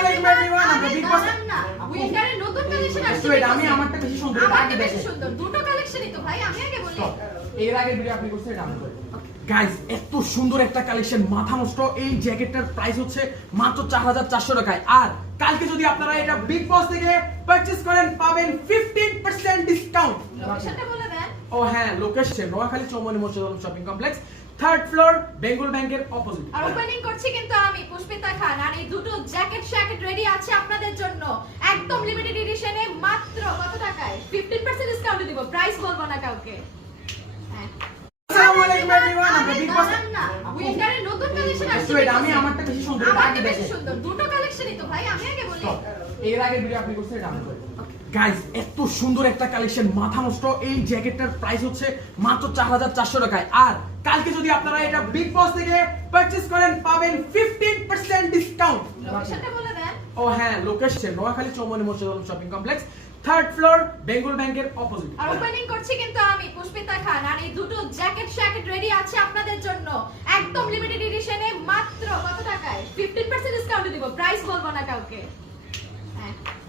আলাইকুম এভরিওয়ান, আমরা বিগ বস না উইন্টারের নতুন কালেকশন আসছে। ওয়েট, আমি আমারটা বেশি সুন্দর, এটা আগে আমারটা বেশি দেখেন। সুন্দর। দুটো কালেকশনই তো ভাই, আমি আগে বলি। এর আগের ভিডিও আপনি করছেন, এটা আমি করি। গাইস, এত সুন্দর একটা কালেকশন, মাথা নষ্ট। এই জ্যাকেটটার প্রাইস হচ্ছে মাত্র 4400 টাকায়। আর কালকে যদি আপনারা এটা বিগ বস থেকে পারচেজ করেন পাবেন 15% ডিসকাউন্ট। লোকেশনটা বলে দেন। ও হ্যাঁ, লোকেশন নোয়াখালী চৌমনি মসজিদ shopping complex, 3rd floor, Bengal ব্যাংকের অপোজিট। আর ওপেনিং করছি কিন্তু আমি পুষ্পিতা খান। আর এই দুটো জ্যাকেট রেডি আছে আপনাদের জন্য একদম লিমিটেড এডিশনে, মাত্র কত টাকায়? 15% ডিসকাউন্ট দিব, প্রাইস বলবো না কাউকে। হ্যাঁ, আসসালামু আলাইকুম এভরিওয়ান, আমরা বিগ বস না উইন্টারের নতুন কালেকশন আসছে। ওয়েট, আমি আমারটা বেশি সুন্দর, এটা আমারটা আগে বেশি দেখেন। সুন্দর। দুটো কালেকশনই তো ভাই, আমি আগে বলি। এর আগের ভিডিও আপনি করছেন, এটা আমি করি। গাইস, এত সুন্দর একটা কালেকশন, মাথা নষ্ট। এই জ্যাকেটটার প্রাইস হচ্ছে মাত্র 4400 টাকায়। আর কালকে যদি আপনারা এটা বিগ বস থেকে পারচেজ করেন পাবেন 15% ডিসকাউন্ট। লোকেশনটা বলে দেন। ও হ্যাঁ, লোকেশন নোয়াখালী চৌমনি মসজিদ shopping complex, 3rd floor, Bengal ব্যাংকের অপোজিট। আর ওপেনিং করছি কিন্তু আমি পুষ্পিতা খান। আর এই দুটো জ্যাকেট রেডি আছে আপনাদের জন্য একদম লিমিটেড এডিশনে, মাত্র কত টাকায়? 15% ডিসকাউন্ট দিব, প্রাইস বলবো না কাউকে। হ্যাঁ।